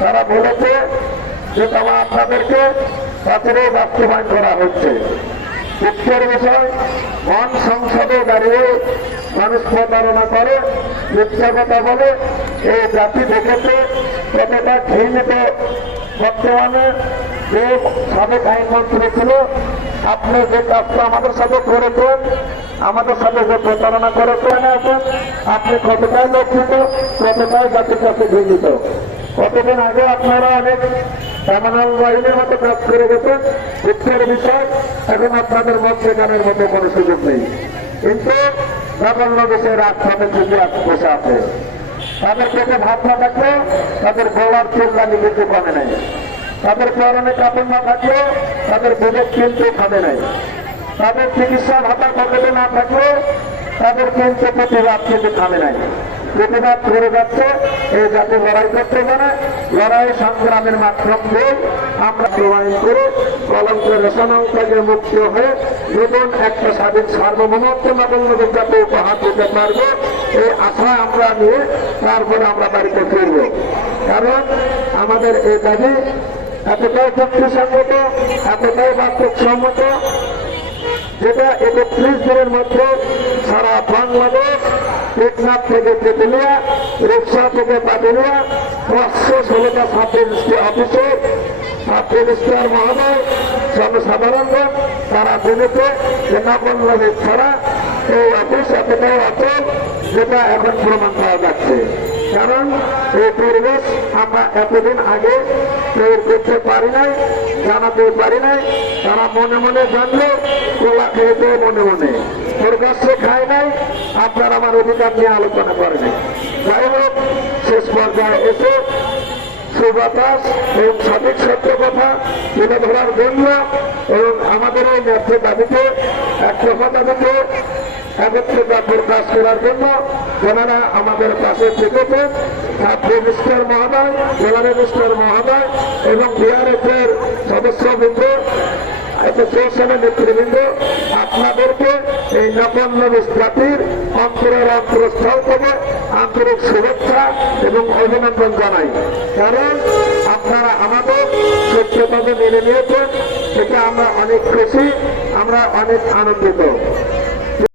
তারা বলেছে যে তারা আপনাদেরকে তাদেরও বাস্তবায়ন করা হচ্ছে। দুঃখের বিষয়, মন সংসদে দাঁড়িয়ে মানুষ প্রতারণা করে, মিথ্যা কথা বলে, এই জাতি দেখেছে কতটা ঘৃণিত। বর্তমানে যে সাবেক আইনমন্ত্রী ছিল, আপনি যে কাজটা আমাদের সাথে করেছেন, আমাদের সাথে যে প্রতারণা করেছেন, আপনি কতটাই লক্ষিত কতটাই জাতির কাছে ঘৃণিত। কতদিন আগে আপনারা অনেক এমনাল বাহিনীর মতো কাজ করে গেছেন? দুঃখের বিষয়, এখন আপনাদের মত শেখানোর মতো কোনো সুযোগ নেই। কিন্তু নগণ্য দেশের রাজপথে যদি বসে আছে তাদের পেটে ভাত না থাকলে তাদের গোলার চিল্লানি কিন্তু কমে নাই। তাদের পরনে কাপড় না থাকলে তাদের বিবেক কিন্তু কমে নাই। তাদের চিকিৎসা ভাতা পকেটে না থাকলে তাদের কিন্তু প্রতিবাদ কিন্তু থামে নাই। প্রতিবাদ করে যাচ্ছে এই জাতি লড়াই করতে পারে লড়াই সংগ্রামের মাধ্যমে আমরা প্রমাণ করে কলঙ্কের রচনাও থেকে মুক্ত হয়ে নতুন একটা স্বাধীন সার্বভৌমত্ব নগণ্য যাতে উপহার দিতে পারব এই আশা আমরা নিয়ে তারপরে আমরা বাড়িতে ফিরব। কারণ আমাদের এই দাবি এতটাই যুক্তিসঙ্গত এতটাই বাস্তবসম্মত, যেটা একত্রিশ দিনের মধ্যে সারা বাংলাদেশ টেকনাফ থেকে তেতুলিয়া রিক্সা থেকে পাতুলিয়া পাঁচশো ষোলোটা সাব রেজিস্ট্রি অফিসে সাব রেজিস্ট্রার মহোদয়, জনসাধারণগণ, তারা জেনেছে যে ছাড়া এই অফিস এতটাই অচল যেটা এখন প্রমাণ পাওয়া যাচ্ছে। কারণ এই পরিবেশ আমরা এতদিন আগে তৈরি করতে পারি নাই, জানাতে পারি নাই, তারা মনে মনে জানলো কোলা খেয়েছে মনে মনে। প্রকাশ্যে খায় নাই আপনার আমার অধিকার নিয়ে আলোচনা করেন। যাই হোক, শেষ পর্যায়ে এসে সুবাতাস এবং সঠিক সত্য কথা তুলে ধরার জন্য এবং আমাদের এই ন্যায্য দাবিতে, এক দফা দাবিতে একত্রিতা প্রকাশ করার জন্য যারা আমাদের পাশে থেকেছেন ছাত্র মিস্টার মহোদয় জেলা রেজিস্ট্রার মহোদয় এবং বিআরএফ এর সদস্যবৃন্দ। অ্যাসোসিয়েশনের নেতৃবৃন্দ, আপনাদেরকে এই নবান্ন জাতির অন্তরের অন্তরস্থল থেকে আন্তরিক শুভেচ্ছা এবং অভিনন্দন জানাই। কারণ আপনারা আমাদের সত্যতাকে মেনে নিয়েছেন এটা আমরা অনেক খুশি, আমরা অনেক আনন্দিত।